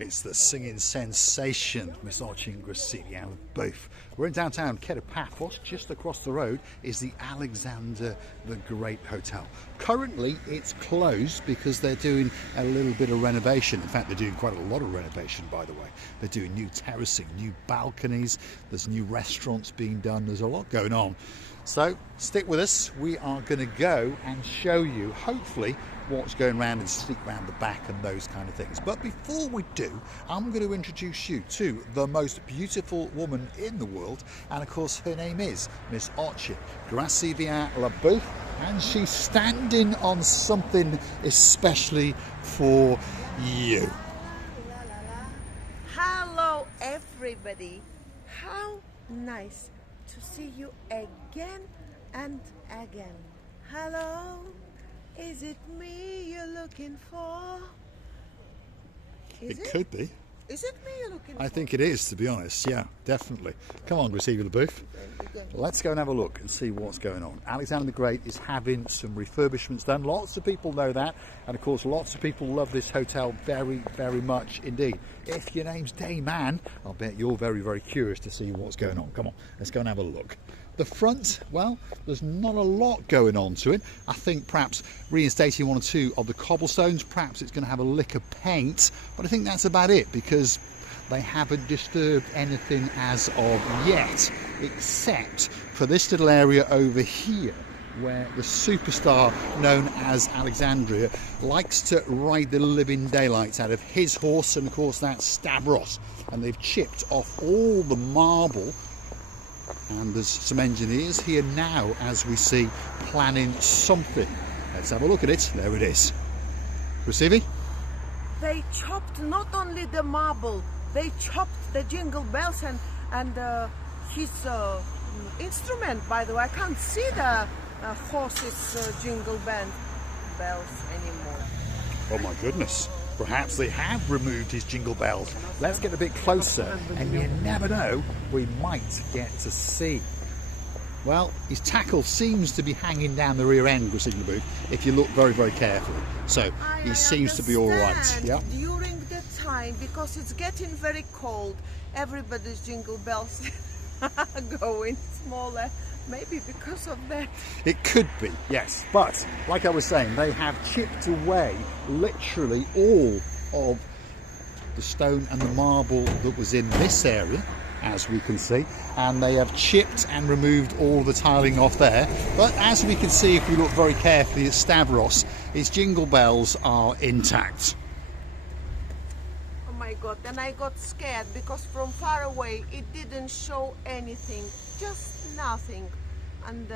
It's the singing sensation, Miss Archie Graciliano both. We're in downtown Kerepafos. Just across the road is the Alexander the Great Hotel. Currently it's closed because they're doing a little bit of renovation. In fact, they're doing quite a lot of renovation, by the way. They're doing new terracing, new balconies, there's new restaurants being done, there's a lot going on. So stick with us, we are going to go and show you, hopefully, what's going around and sneak around the back and those kind of things. But before we do, I'm going to introduce you to the most beautiful woman in the world, and of course her name is Miss Archie Graciliano both, and she's standing on something especially for you. Hello everybody, how nice to see you again and again. Hello, is it me you're looking for? It could be. Is it me you're looking for? I think it is, to be honest. Yeah, definitely. Come on, Graciliano the booth. Let's go and have a look and see what's going on. Alexander the Great is having some refurbishments done. Lots of people know that, and of course lots of people love this hotel very, very much indeed. If your name's Dayman, I'll bet you're very, very curious to see what's going on. Come on, let's go and have a look. The front, well, there's not a lot going on to it. I think perhaps reinstating one or two of the cobblestones, perhaps it's going to have a lick of paint, but I think that's about it because they haven't disturbed anything as of yet, except for this little area over here where the superstar known as Alexandria likes to ride the living daylights out of his horse, and of course that's Stavros, and they've chipped off all the marble. And there's some engineers here now, as we see, planning something. Let's have a look at it. There it is. Receiving? They chopped not only the marble, they chopped the jingle bells and his instrument, by the way. I can't see the horse's jingle bells anymore. Oh my goodness. Perhaps they have removed his jingle bells. Let's get a bit closer, and you never know, we might get to see. Well, his tackle seems to be hanging down the rear end, Graciliano the booth, if you look very, very carefully. So he seems to be all right. Yeah. During the time, because it's getting very cold, everybody's jingle bells are going smaller. Maybe because of that. It could be, yes. But, like I was saying, they have chipped away literally all of the stone and the marble that was in this area, as we can see. And they have chipped and removed all the tiling off there. But as we can see, if we look very carefully at Stavros, his jingle bells are intact. Oh my God, and I got scared because from far away it didn't show anything, just nothing. And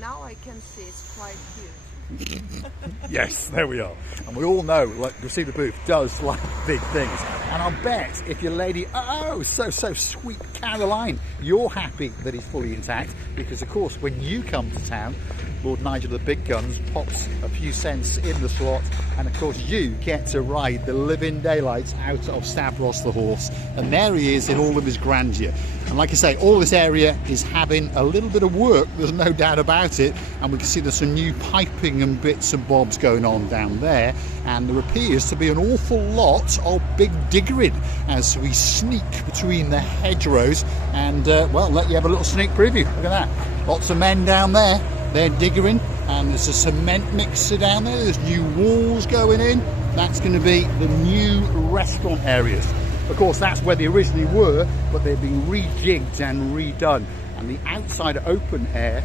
now I can see it's quite huge. Yes, there we are. And we all know, like Graciliano the booth does like big things. And I'll bet if your lady, oh, so sweet Caroline, you're happy that he's fully intact, because of course when you come to town, Lord Nigel the Big Guns pops a few cents in the slot, and of course you get to ride the living daylights out of Stavros the horse, and there he is in all of his grandeur. And like I say, all this area is having a little bit of work, there's no doubt about it, and we can see there's some new piping and bits and bobs going on down there, and there appears to be an awful lot of big diggering as we sneak between the hedgerows, and well, let you have a little sneak preview. Look at that, lots of men down there, they're diggering, and there's a cement mixer down there, there's new walls going in. That's going to be the new restaurant areas. Of course, that's where they originally were, but they've been rejigged and redone. And the outside open air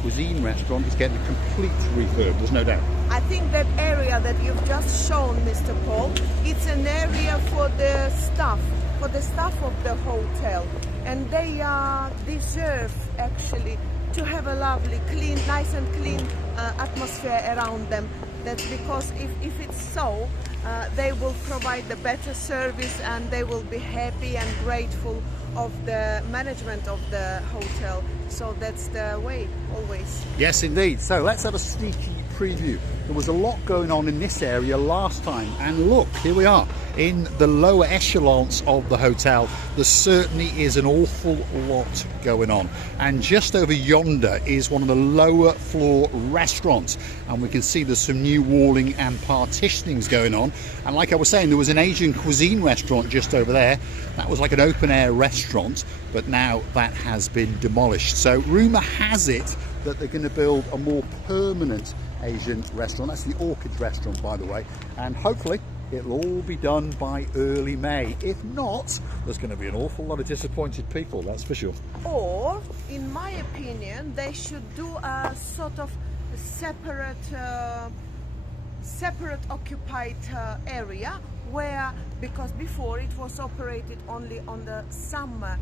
cuisine restaurant is getting a complete refurb, there's no doubt. I think that area that you've just shown, Mr. Paul, it's an area for the staff of the hotel. And they deserve, actually, to have a lovely, clean, nice and clean atmosphere around them. That's because if it's so, they will provide the better service, and they will be happy and grateful of the management of the hotel. So that's the way, always. Yes, indeed. So let's have a sneaky preview. There was a lot going on in this area last time, and look, here we are in the lower echelons of the hotel. There certainly is an awful lot going on, and just over yonder is one of the lower floor restaurants, and we can see there's some new walling and partitionings going on. And like I was saying, there was an Asian cuisine restaurant just over there. That was like an open air restaurant, but now that has been demolished. So rumour has it that they're going to build a more permanent Asian restaurant. That's the Orchids restaurant, by the way, and hopefully it'll all be done by early May. If not, there's going to be an awful lot of disappointed people, that's for sure. Or, in my opinion, they should do a sort of separate occupied area where, because before it was operated only on the summer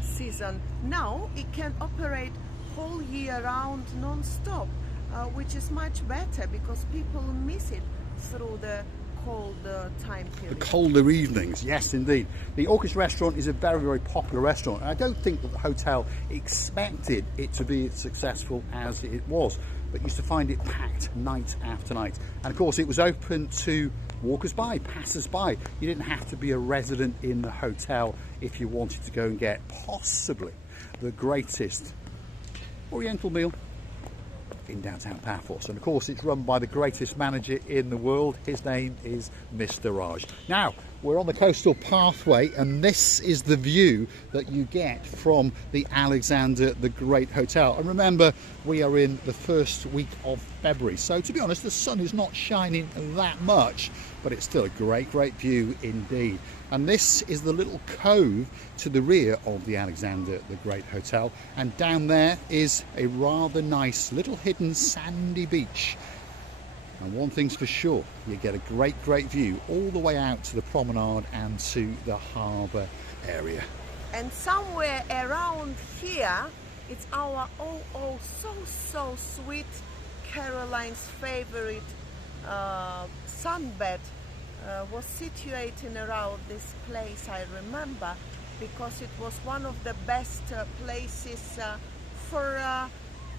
season, now it can operate whole year round non-stop, which is much better because people miss it through the cold time period. The colder evenings, yes indeed. The Orchids restaurant is a very, very popular restaurant, and I don't think that the hotel expected it to be as successful as it was, but used to find it packed night after night. And of course it was open to walkers by, passers by. You didn't have to be a resident in the hotel if you wanted to go and get possibly the greatest Oriental meal in downtown Paphos. And of course it's run by the greatest manager in the world. His name is Mr. Raj. Now we're on the coastal pathway, and this is the view that you get from the Alexander the Great Hotel. And remember, we are in the first week of February, so to be honest the sun is not shining that much, but it's still a great view indeed. And this is the little cove to the rear of the Alexander the Great Hotel, and down there is a rather nice little hidden sandy beach. And one thing's for sure, you get a great view all the way out to the promenade and to the harbour area. And somewhere around here, it's our so sweet Caroline's favorite sunbed was situated around this place, I remember, because it was one of the best places for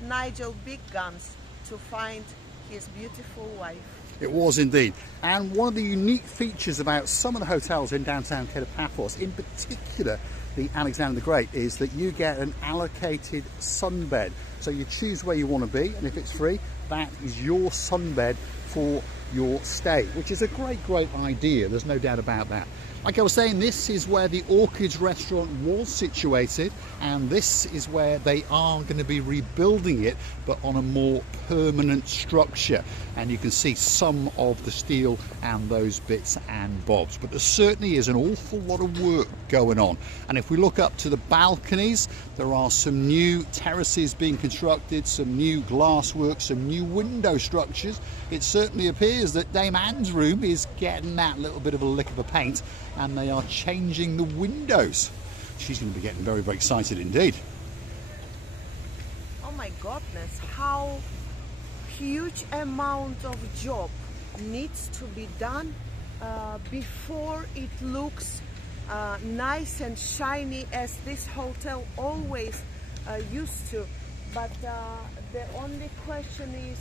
Nigel Big Guns to find his beautiful wife. It was indeed. And one of the unique features about some of the hotels in downtown Paphos, in particular the Alexander the Great, is that you get an allocated sunbed. So you choose where you want to be, and if it's free, that is your sunbed for your stay, which is a great idea. There's no doubt about that. Like I was saying, this is where the Orchids restaurant was situated, and this is where they are going to be rebuilding it, but on a more permanent structure. And you can see some of the steel and those bits and bobs, but there certainly is an awful lot of work going on. And if we look up to the balconies, there are some new terraces being constructed, some new glasswork, some new window structures. It certainly appears that Dame Anne's room is getting that little bit of a lick of a paint, and they are changing the windows. She's going to be getting very excited indeed. Oh my goodness, how huge amount of job needs to be done before it looks nice and shiny as this hotel always used to. But the only question is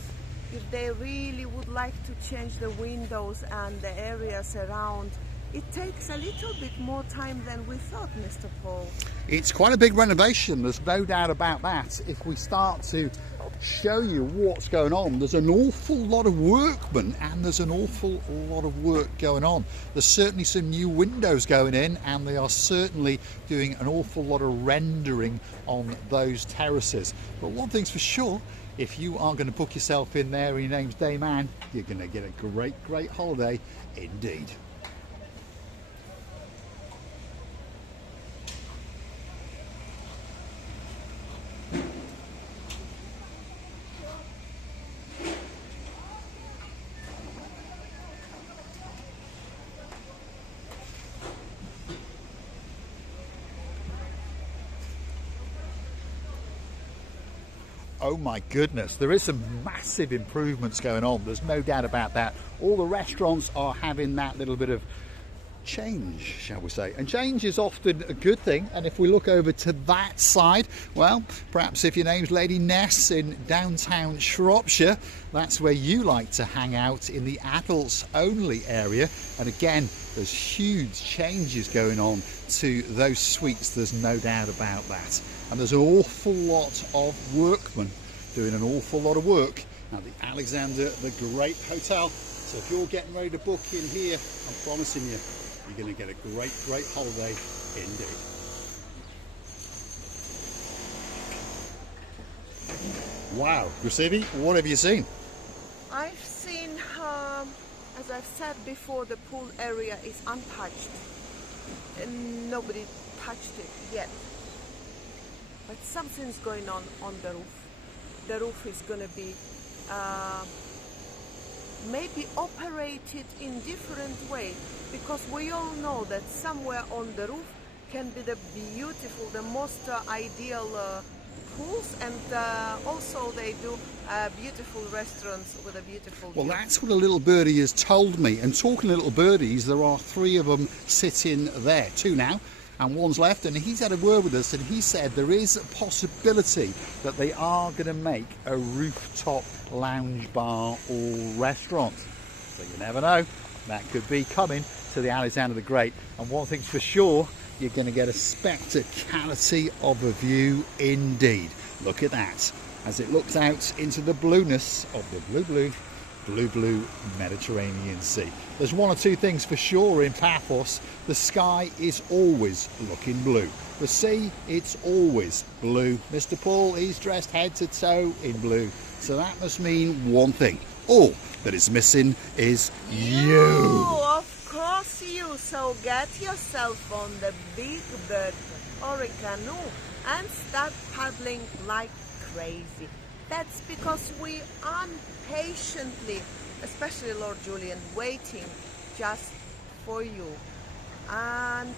if they really would like to change the windows and the areas around. It takes a little bit more time than we thought, Mr. Paul. It's quite a big renovation, there's no doubt about that. If we start to show you what's going on, there's an awful lot of workmen and there's an awful lot of work going on. There's certainly some new windows going in, and they are certainly doing an awful lot of rendering on those terraces. But one thing's for sure, if you are going to book yourself in there and your name's Dame Anne, you're going to get a great holiday indeed. Oh my goodness, there is some massive improvements going on. There's no doubt about that. All the restaurants are having that little bit of change, shall we say. And change is often a good thing, and if we look over to that side, well, perhaps if your name's Lady Ness in downtown Shropshire, that's where you like to hang out, in the adults only area. And again, there's huge changes going on to those suites, there's no doubt about that. And there's an awful lot of workmen doing an awful lot of work at the Alexander the Great Hotel. So if you're getting ready to book in here, I'm promising you, you're going to get a great, great holiday indeed. Wow, Grisevi, what have you seen? I've seen, as I've said before, the pool area is untouched. And nobody touched it yet. But something's going on the roof. The roof is going to be maybe operated in different way, because we all know that somewhere on the roof can be the beautiful, the most ideal pools, and also they do beautiful restaurants with a beautiful view. Well, that's what a little birdie has told me. And talking to little birdies, there are 3 of them sitting there, 2 now, and 1's left, and he's had a word with us, and he said there is a possibility that they are going to make a rooftop lounge bar or restaurant. So you never know, that could be coming to the Alexander the Great. And one thing's for sure, you're going to get a spectacality of a view indeed. Look at that, as it looks out into the blueness of the blue Mediterranean Sea. There's 1 or 2 things for sure in Paphos. The sky is always looking blue. The sea, it's always blue. Mr. Paul, he's dressed head to toe in blue. So that must mean one thing. All that is missing is you. Of course you. So get yourself on the Big Bird or a canoe and start paddling like crazy. That's because we are patiently, especially Lord Julian, waiting just for you. And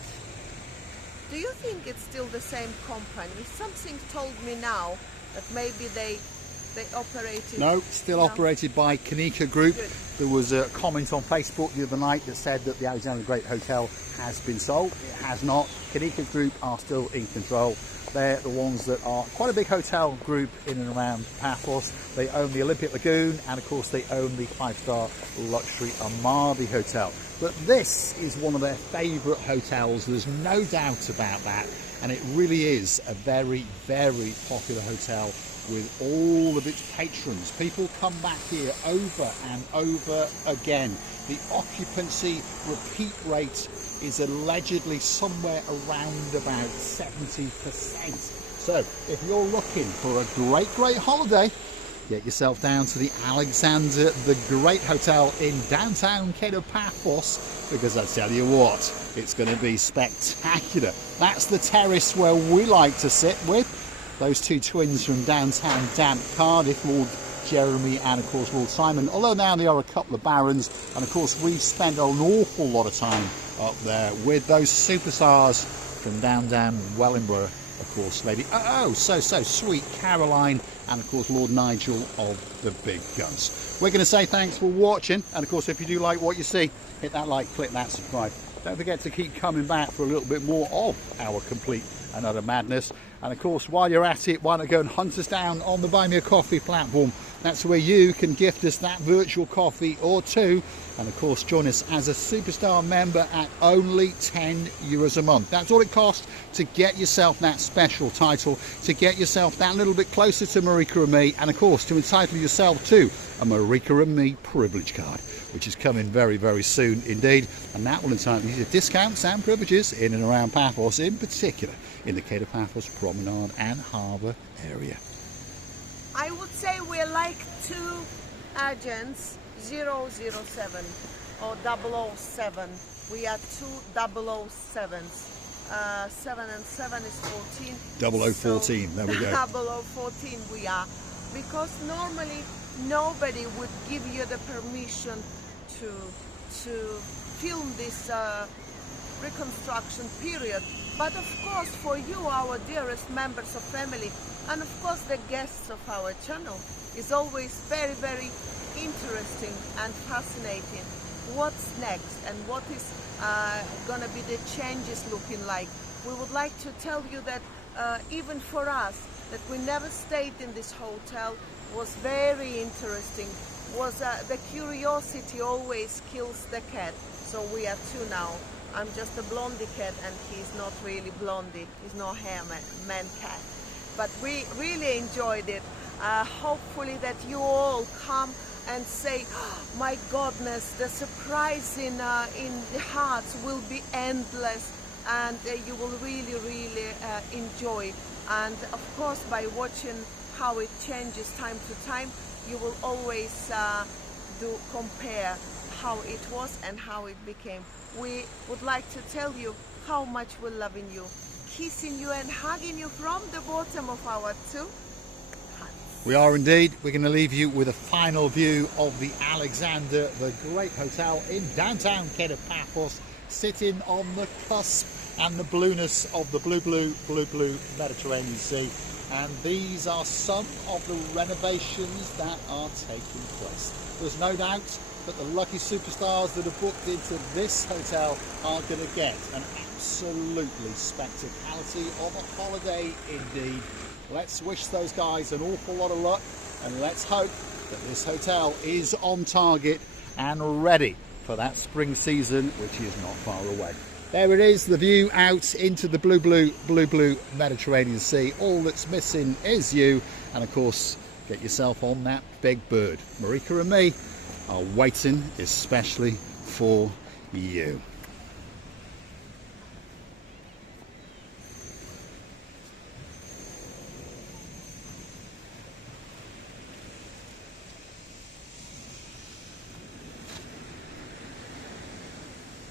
do you think it's still the same company? Something told me now that maybe they operated... No, still operated by Kanika Group. Good. There was a comment on Facebook the other night that said that the Alexander the Great Hotel has been sold. It has not. Kanika Group are still in control. They're the ones that are quite a big hotel group in and around Paphos. They own the Olympic Lagoon, and of course they own the 5-star luxury Amardi Hotel. But this is one of their favourite hotels, there's no doubt about that, and it really is a very, very popular hotel with all of its patrons. People come back here over and over again. The occupancy repeat rate is allegedly somewhere around about 70%. So if you're looking for a great, great holiday, get yourself down to the Alexander the Great Hotel in downtown Paphos, because I tell you what, it's going to be spectacular. That's the terrace where we like to sit with those 2 twins from downtown damp Cardiff, Lord Jeremy and of course Lord Simon, although now they are a couple of barons. And of course we spend an awful lot of time up there with those superstars from down Wellingborough, of course Lady so sweet Caroline, and of course Lord Nigel of the Big Guns. We're going to say thanks for watching, and of course if you do like what you see, hit that like, click that subscribe. Don't forget to keep coming back for a little bit more of our complete and utter madness. And of course, while you're at it, why not go and hunt us down on the Buy Me a Coffee platform. That's where you can gift us that virtual coffee or 2. And of course, join us as a superstar member at only €10 a month. That's all it costs to get yourself that special title, to get yourself that little bit closer to Marika and me, and of course, to entitle yourself to a Marika and me privilege card, which is coming very, very soon indeed. And that will entitle you to discounts and privileges in and around Paphos, in particular in the Cape of Paphos Promenade and Harbour area. I would say we're like 2 agents, 007 or 007. We are 2 007s. 7 and 7 is 14. 0014, so there we go. 0014 we are. Because normally nobody would give you the permission to film this reconstruction period. But of course, for you, our dearest members of family, and of course the guests of our channel, is always very, very interesting and fascinating what's next and what is gonna be the changes looking like. We would like to tell you that even for us, that we never stayed in this hotel was very interesting. Was the curiosity always kills the cat. So we are two now. I'm just a blondie cat and he's not really blondie. He's no hair man cat. But we really enjoyed it. Hopefully that you all come and say, oh, my goodness, the surprise in the hearts will be endless, and you will really enjoy. And of course, by watching how it changes time to time, you will always compare how it was and how it became. We would like to tell you how much we're loving you, kissing you and hugging you from the bottom of our two hearts. We are indeed. We're going to leave you with a final view of the Alexander the Great Hotel in downtown Keda Paphos, sitting on the cusp and the blueness of the blue Mediterranean Sea. And these are some of the renovations that are taking place. There's no doubt that the lucky superstars that are booked into this hotel are going to get an absolutely spectacularity of a holiday indeed. Let's wish those guys an awful lot of luck, and let's hope that this hotel is on target and ready for that spring season, which is not far away. There it is, the view out into the blue Mediterranean Sea. All that's missing is you, and of course, get yourself on that big bird. Marika and me are waiting especially for you.